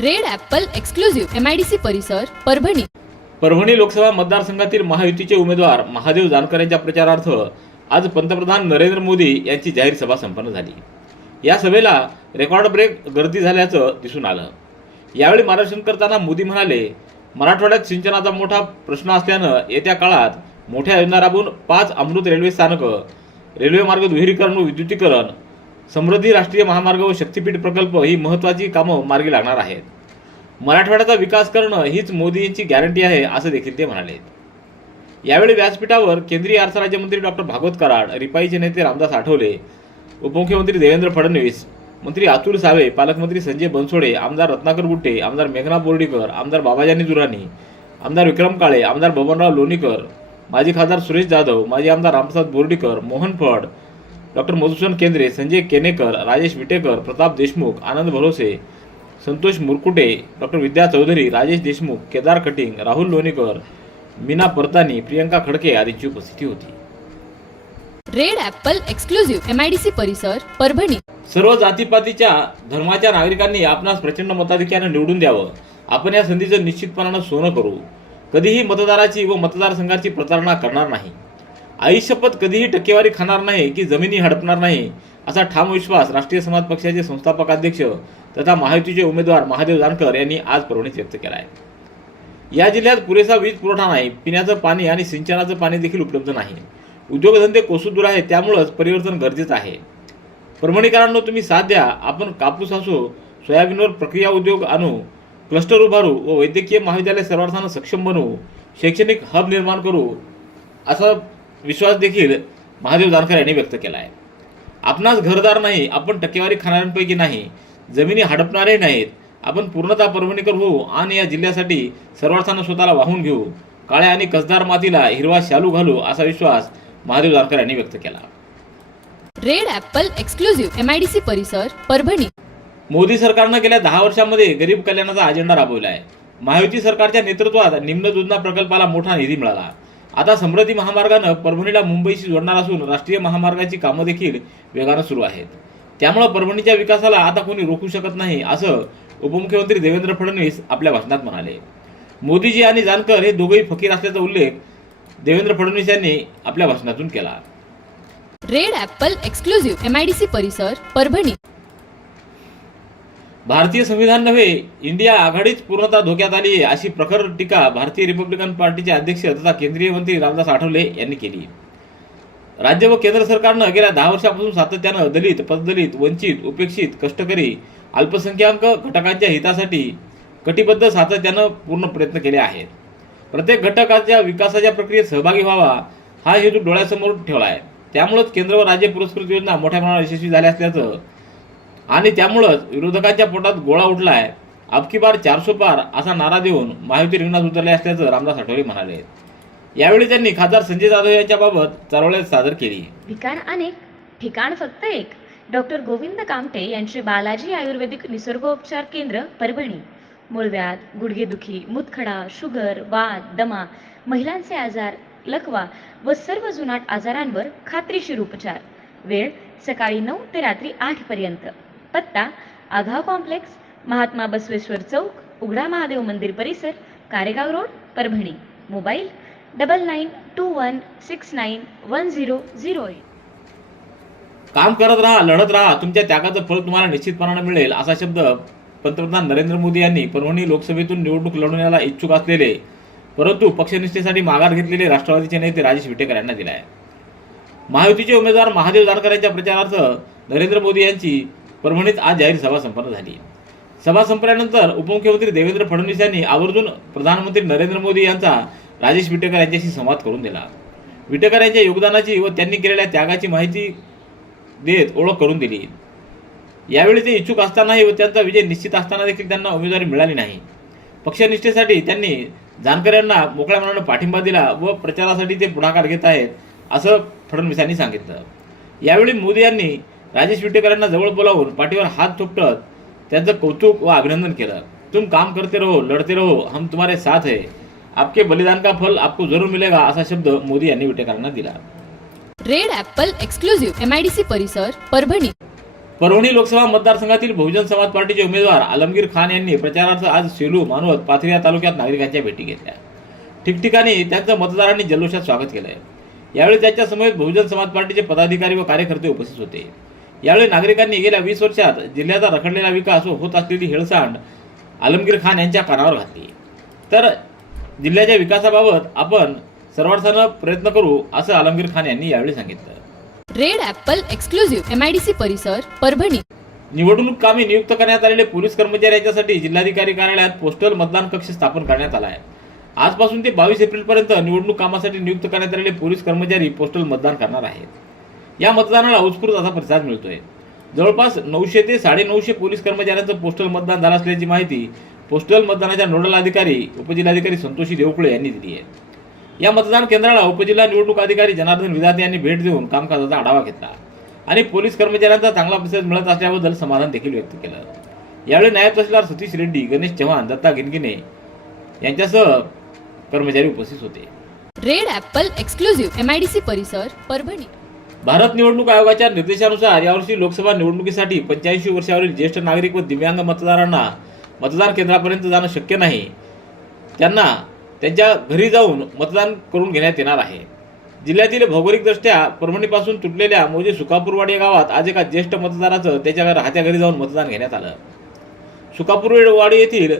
Red apple exclusive MIDC परिसर परभणी. परभणी लोकसभा मतदारसंघातील महायुतीचे उमेदवार महादेव जानकर यांच्या प्रचारार्थ आज पंतप्रधान नरेंद्र मोदी यांची जाहीर सभा संपन्न झाली. या सभेला रेकॉर्ड ब्रेक गर्दी झाल्याचं दिसून आलं. यावेळी मार्गदर्शन करताना मोदी म्हणाले मराठवाड्यात सिंचनाचा मोठा प्रश्न असल्यानं येत्या काळात मोठ्या योजना राबवून पाच अमृत रेल्वे स्थानकं रेल्वे मार्ग दुहेरीकरण व विद्युतीकरण समृद्धी राष्ट्रीय महामार्ग व शक्तीपीठ प्रकल्प ही महत्त्वाची कामं मार्गी लागणार आहेत. मराठवाड्याचा विकास करणं हीच मोदी यांची गॅरंटी आहे असं देखील ते म्हणाले. यावेळी व्यासपीठावर केंद्रीय अर्थ राज्यमंत्री डॉक्टर भागवत कराड रिपाईचे नेते रामदास आठवले उपमुख्यमंत्री देवेंद्र फडणवीस मंत्री अतुल सावे पालकमंत्री संजय बनसोडे आमदार रत्नाकर गुट्टे आमदार मेघना बोर्डीकर आमदार बाबाजानी दुराणी आमदार विक्रम काळे आमदार बबनराव लोणीकर माजी खासदार सुरेश जाधव माजी आमदार रामप्रसाद बोर्डीकर मोहन फड डॉक्टर मधुसूदन केंद्रे संजय केनेकर राजेश विटेकर प्रताप देशमुख आनंद भरोसे संतोष मुरकुटे डॉक्टर विद्या चौधरी राजेश देशमुख केदार कटिंग राहुल लोणीकर मीना परतानी प्रियंका खडके आदींची उपस्थिती होती. रेड ॲपल एक्सक्लुझिव्ह एमआयडीसी परिसर परभणी. सर्व जातीपातीच्या धर्माच्या नागरिकांनी आपणास प्रचंड मताधिक्यानं निवडून द्यावं. आपण या संधीचं निश्चितपणानं सोनं करू. कधीही मतदाराची व मतदारसंघाची प्रतारणा करणार नाही. आयुष्यपत कधीही टक्केवारी खाणार नाही की जमिनी हडपणार नाही असा ठाम विश्वास राष्ट्रीय समाज पक्षाचे संस्थापक अध्यक्ष तथा महायुतीचे उमेदवार महादेव जानकर यांनी आज परभणीत व्यक्त केला आहे या जिल्ह्यात पुरेसा वीज पुरवठा नाही पिण्याचं पाणी आणि सिंचनाचं पाणी देखील उपलब्ध नाही. उद्योगधंदे कोसुदूर आहे त्यामुळंच परिवर्तन गरजेचं आहे. परभणीकरांनो तुम्ही साथ द्या. आपण कापूस असो सोयाबीनवर प्रक्रिया उद्योग आणू क्लस्टर उभारू व वैद्यकीय महाविद्यालय सर्वार्थानं सक्षम बनवू शैक्षणिक हब निर्माण करू असा विश्वास देखील महादेव जानकर यांनी व्यक्त केला आहे आपणास घरदार नाही आपण टक्केवारी खाणाऱ्यांपैकी नाही. जमिनी हडपणारे नाहीत. आपण पूर्णतः परभणीकर होऊ आणि या जिल्ह्यासाठी सर्वार्थानं स्वतःला वाहून घेऊ. काळ्या आणि कसदार मातीला हिरवा शालू घालू असा विश्वास महादेव जानकर यांनी व्यक्त केला. रेड ॲपल एक्सक्लुझिव्ह एमआयडीसी परिसर परभणी. मोदी सरकारनं गेल्या दहा वर्षांमध्ये गरीब कल्याणाचा अजेंडा राबवला आहे महायुती सरकारच्या नेतृत्वात निम्न दुधना प्रकल्पाला मोठा निधी मिळाला. आता समृद्धी महामार्गानं परभणीला मुंबईशी जोडणार असून राष्ट्रीय महामार्गाची कामं देखील वेगानं सुरू आहेत. त्यामुळं परभणीच्या विकासाला आता कोणी रोखू शकत नाही असं उपमुख्यमंत्री देवेंद्र फडणवीस आपल्या भाषणात म्हणाले. मोदीजी आणि जानकर हे दोघेही फकीर असल्याचा उल्लेख देवेंद्र फडणवीस यांनी आपल्या भाषणातून केला. रेड ॲपल एक्सक्लुझिव्ह एमआयडीसी परिसर परभणी. भारतीय संविधान नव्हे इंडिया आघाडीच पूर्णतः धोक्यात आली आहे अशी प्रखर टीका भारतीय रिपब्लिकन पार्टीचे अध्यक्ष तथा केंद्रीय मंत्री रामदास आठवले यांनी केली. राज्य व केंद्र सरकारनं गेल्या दहा वर्षापासून सातत्यानं दलित पददलित वंचित उपेक्षित कष्टकरी अल्पसंख्याक घटकांच्या हितासाठी कटिबद्ध सातत्यानं पूर्ण प्रयत्न केले आहेत. प्रत्येक घटकाच्या विकासाच्या प्रक्रियेत सहभागी व्हावा हा हेतू डोळ्यासमोर ठेवला आहे त्यामुळेच केंद्र व राज्य पुरस्कृत योजना मोठ्या प्रमाणात यशस्वी झाल्या असल्याचं आणि त्यामुळंच विरोधकांच्या पोटात गोळा उठलाय. अबकी बार चारसो पार असा नारा देऊन महायुती रिंगणात उतरले असल्याचं रामदास आठवले म्हणाले. यावेळी त्यांनी खासदार संजय जाधव यांच्याबाबत चळवळ सादर केली. ठिकाण अनेक ठिकाण फक्त एक. डॉक्टर गोविंद कामटे यांचे बालाजी आयुर्वेदिक निसर्गोपचार केंद्र परभणी. मूळव्याध गुडघेदुखी मुतखडा शुगर वात दमा महिलांचे आजार लकवा व सर्व जुनाट आजारांवर खात्रीशीर उपचार. वेळ सकाळी नऊ ते रात्री आठ पर्यंत. पत्ता आघाव कॉम्प्लेक्स महात्मा बसवेश्वर चौक उघडा महादेव मंदिर परिसर Karegaon road Parbhani. Mobile double nine two one six nine one zero zero eight काम करत राहा लढत राहा. तुमच्या त्यागाचं फळ तुम्हाला निश्चितपणाने मिळेल असा शब्द पंतप्रधान नरेंद्र मोदी यांनी परभणी लोकसभेतून निवडणूक लढवण्याला इच्छुक असलेले परंतु पक्षनिष्ठेसाठी माघार घेतलेले राष्ट्रवादीचे नेते राजेश विटेकर यांना दिला आहे महायुतीचे उमेदवार महादेव जानकर यांच्या प्रचारार्थ नरेंद्र मोदी यांची परभणीत आज जाहीर सभा संपन्न झाली. सभा संपल्यानंतर उपमुख्यमंत्री देवेंद्र फडणवीस यांनी आवर्जून प्रधानमंत्री नरेंद्र मोदी यांचा राजेश विटेकर यांच्याशी संवाद करून दिला. विटेकर यांच्या योगदानाची व त्यांनी केलेल्या त्यागाची माहिती देत ओळख करून दिली. यावेळी ते इच्छुक असतानाही व त्यांचा विजय निश्चित असताना देखील त्यांना उमेदवारी मिळाली नाही. पक्षनिष्ठेसाठी त्यांनी जानकरांना मोकळ्या मनानं पाठिंबा दिला व प्रचारासाठी ते पुढाकार घेत आहेत असं फडणवीसांनी सांगितलं. यावेळी मोदी यांनी राजेश विटेकर यांना जवळ बोलावून पाठीवर हात थोपटत त्यांचं कौतुक व अभिनंदन केलं. तुम काम करते रहो लढते रहो हम तुम्हारे साथ है. आपके बलिदान का फल आपको जरूर मिलेगा असा शब्द मोदी यांनी विटेकरांना दिला. रेड ॲपल एक्सक्लुझिव्ह एमआयडीसी परिसर परभणी. परभणी लोकसभा मतदारसंघातील बहुजन समाज पार्टीचे उमेदवार आलमगीर खान यांनी प्रचारार्थ आज सेलू मानवत पाथरी या तालुक्यात नागरिकांच्या भेटी घेतल्या. ठिकठिकाणी त्यांचं मतदारांनी जल्लोषात स्वागत केलंय. यावेळी त्यांच्या समवेत बहुजन समाज पार्टीचे पदाधिकारी व कार्यकर्ते उपस्थित होते. यावेळी नागरिकांनी गेल्या वीस वर्षात जिल्ह्याचा रखडलेला विकास होत असलेली हेळसांड आलमगीर खान यांच्या कानावर घातली. तर जिल्ह्याच्या विकासाबाबत आपण सर्वार्थानं प्रयत्न करू असं आलमगीर खान यांनी यावेळी सांगितलं. रेड ॲपल एक्सक्लुझिव्ह एमआयडीसी परिसर परभणी. निवडणूक कामी नियुक्त करण्यात आलेले पोलीस कर्मचारी यांच्यासाठी जिल्हाधिकारी कार्यालयात पोस्टल मतदान कक्ष स्थापन करण्यात आला आहे आजपासून ते बावीस एप्रिलपर्यंत निवडणूक कामासाठी नियुक्त करण्यात आलेले पोलीस कर्मचारी पोस्टल मतदान करणार आहेत. या मतदानाला उत्स्फूर्त असा प्रतिसाद मिळतोय. जवळपास नऊशे ते साडेनऊशे पोलीस कर्मचाऱ्यांचं पोस्टल मतदान झालं असल्याची माहिती पोस्टल मतदानाच्या नोडल अधिकारी उपजिल्हाधिकारी संतोषी देवकुळे यांनी दिली आहे. या मतदान केंद्राला उपजिल्हा निवडणूक अधिकारी जनार्दन विधाते यांनी भेट देऊन कामकाजाचा आढावा घेतला आणि पोलीस कर्मचाऱ्यांचा चांगला प्रतिसाद मिळत असल्याबद्दल समाधान देखील व्यक्त केलं. यावेळी नायब तहसीलदार सतीश रेड्डी गणेश चव्हाण दत्ता गिनगिने यांच्यासह कर्मचारी उपस्थित होते. रेड ॲपल एक्सक्लुझिव्ह एमआयडीसी परिसर परभणी. भारत निवडणूक आयोगाच्या निर्देशानुसार यावर्षी लोकसभा निवडणुकीसाठी पंच्याऐंशी वर्षावरील ज्येष्ठ नागरिक व दिव्यांग मतदारांना मतदान केंद्रापर्यंत जाणं शक्य नाही. त्यांना त्यांच्या घरी जाऊन मतदान करून घेण्यात येणार आहे. जिल्ह्यातील भौगोलिकदृष्ट्या परभणीपासून तुटलेल्या मोजे सुकापूरवाडी या गावात आज एका ज्येष्ठ मतदाराचं त्याच्या राहत्या घरी जाऊन मतदान घेण्यात आलं. सुकापूरवाडी येथील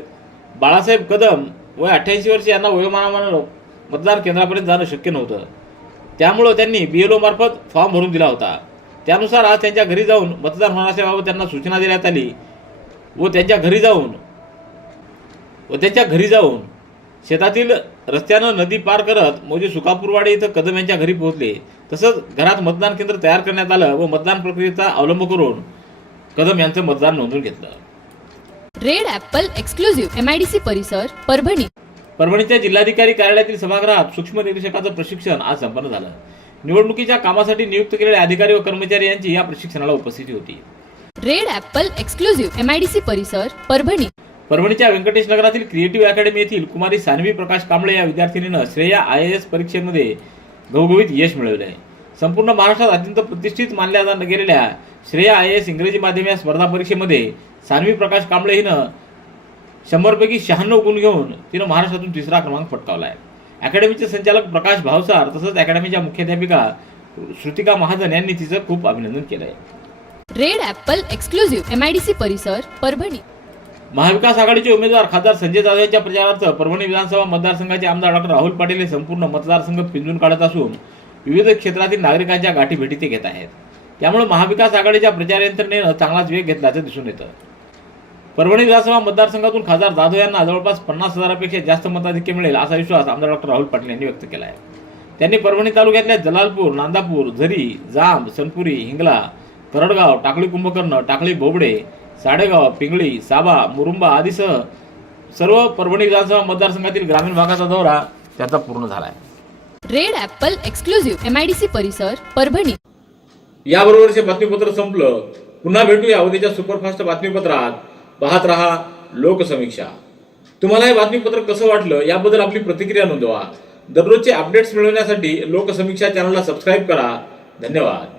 बाळासाहेब कदम वय अठ्ठ्याऐंशी वर्ष यांना वयोमानामानं मतदान केंद्रापर्यंत जाणं शक्य नव्हतं. त्यामुळं त्यांनी बी एल मार्फत फॉर्म भरून दिला होता. त्यानुसार आज त्यांच्या घरी जाऊन मतदान होण्याच्याबाबत त्यांना सूचना देण्यात आली व त्यांच्या घरी जाऊन व त्यांच्या घरी जाऊन शेतातील रस्त्यानं नदी पार करत मोजे सुकापूरवाडी इथं कदम यांच्या घरी पोहोचले. तसंच घरात मतदान केंद्र तयार करण्यात आलं व मतदान प्रक्रियेचा अवलंब करून कदम यांचं मतदान नोंदवून घेतलं. रेड ॲपल एक्सक्लुझिव्ह एमआयडीसी परिसर परभणी. परभणीच्या जिल्हाधिकारी कार्यालयातील सभागृहात सूक्ष्म निरीक्षकाचं प्रशिक्षण आज संपन्न झालं. निवडणुकीच्या कामासाठी नियुक्त केलेले अधिकारी व कर्मचारी यांची या प्रशिक्षणाला उपस्थिती होती. रेड ॲपल एक्सक्लुझिव्ह एमआयडीसी परिसर परभणी. परभणीच्या व्यंकटेश नगरातील क्रिएटिव्ह अकॅडमी येथील कुमारी सानवी प्रकाश कांबळे या विद्यार्थिनीनं श्रेया आय एस परीक्षेमध्ये घवघवीत यश मिळवले आहे. संपूर्ण महाराष्ट्रात अत्यंत प्रतिष्ठित मानल्या जात गेलेल्या श्रेया आय एस इंग्रजी माध्यम या स्पर्धा परीक्षेमध्ये सानवी प्रकाश कांबळे हिनं शंभरपैकी शहाण्णव गुण घेऊन तिनं महाराष्ट्रातून तिसरा क्रमांक पटकावला आहे अकॅडमीचे संचालक प्रकाश भावसार तसंच अकॅडमीच्या मुख्याध्यापिका श्रुतिका महाजन यांनी तिचं खूप अभिनंदन केलं आहे रेड ॲपल एक्सक्लुझिव्ह एमआयडीसी परिसर परभणी. महाविकास आघाडीचे उमेदवार खासदार संजय जाधव यांच्या प्रचारार्थ परभणी विधानसभा मतदारसंघाचे आमदार डॉक्टर राहुल पाटील हे संपूर्ण मतदारसंघ पिंजून काढत असून विविध क्षेत्रातील नागरिकांच्या गाठी भेटी ते घेत आहेत. त्यामुळे महाविकास आघाडीच्या प्रचार यंत्रणेनं चांगलाच वेग घेतल्याचं दिसून येतं. परभणी विधानसभा मतदारसंघातून खासदार जाधव यांना जवळपास पन्नास हजारापेक्षा जास्त मताधिक्य मिळेल असा विश्वास आमदार डॉक्टर राहुल पाटील यांनी व्यक्त केला आहे त्यांनी परभणी तालुक्यातल्या जलालपूर नांदापूर झरी जांब सनपुरी हिंगला करडगाव टाकळी कुंभकर्ण टाकळी बोबडे साडेगाव पिंगळी साबा मुरुंबा आदीसह सर्व परभणी विधानसभा मतदारसंघातील ग्रामीण भागाचा दौरा त्यांचा पूर्ण झाला आहे रेड ॲपल एक्सक्लुझिव्ह एमआयडीसी परिसर परभणी. याबरोबरचे बातमीपत्र संपलं. पुन्हा भेटूया उद्याच्या सुपरफास्ट बातमीपत्रात. पाहत रहा लोकसमीक्षा. तुम्हाला हे बातमीपत्र कसं वाटलं याबद्दल आपली प्रतिक्रिया नोंदवा. दररोजचे अपडेट्स मिळवण्यासाठी लोकसमीक्षा चॅनलला सबस्क्राईब करा. धन्यवाद.